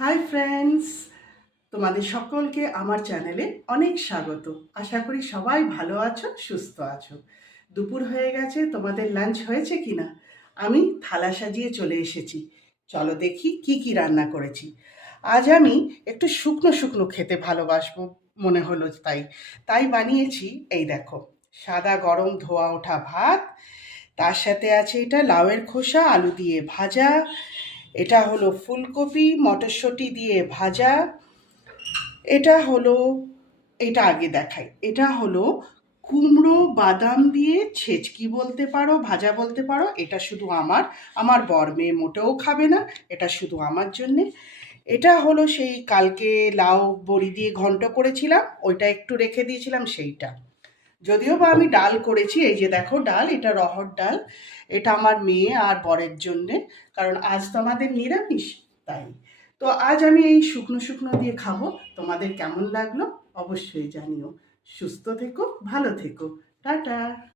Hi friends, তোমাদের সকলকে আমার চ্যানেলে অনেক স্বাগত। আশা করি সবাই ভালো আছো, সুস্থ আছো। দুপুর হয়ে গেছে, তোমাদের লাঞ্চ হয়েছে কিনা? আমি থালা সাজিয়ে চলে এসেছি। চলো দেখি কি কি রান্না করেছি। আজ আমি একটু শুকনো শুকনো খেতে ভালোবাসবো মনে হলো, তাই তাই বানিয়েছি। এই দেখো, সাদা গরম ধোয়া ওঠা ভাত, তার সাথে আছে এটা লাউয়ের খোসা আলু দিয়ে ভাজা, এটা হলো ফুলকপি মটরশুঁটি দিয়ে ভাজা, এটা হলো, এটা আগে দেখাই, এটা হলো কুমড়ো বাদাম দিয়ে ছেচকি বলতে পারো, ভাজা বলতে পারো। এটা শুধু আমার বর মেয়ে মোটেও খাবে না, এটা শুধু আমার জন্যে। এটা হলো সেই কালকে লাউ বড়ি দিয়ে ঘন্ট করেছিলাম, ওইটা একটু রেখে দিয়েছিলাম সেইটা। যদিও বা আমি ডাল করেছি, এই যে দেখো ডাল, এটা রহড় ডাল। এটা আমার মেয়ে আর বরের জন্যে, কারণ আজ তো আমাদের নিরামিষ, তাই। তো আজ আমি এই শুকনো শুকনো দিয়ে খাবো। তোমাদের কেমন লাগলো অবশ্যই জানিও। সুস্থ থেকো, ভালো থেকো, টাটা।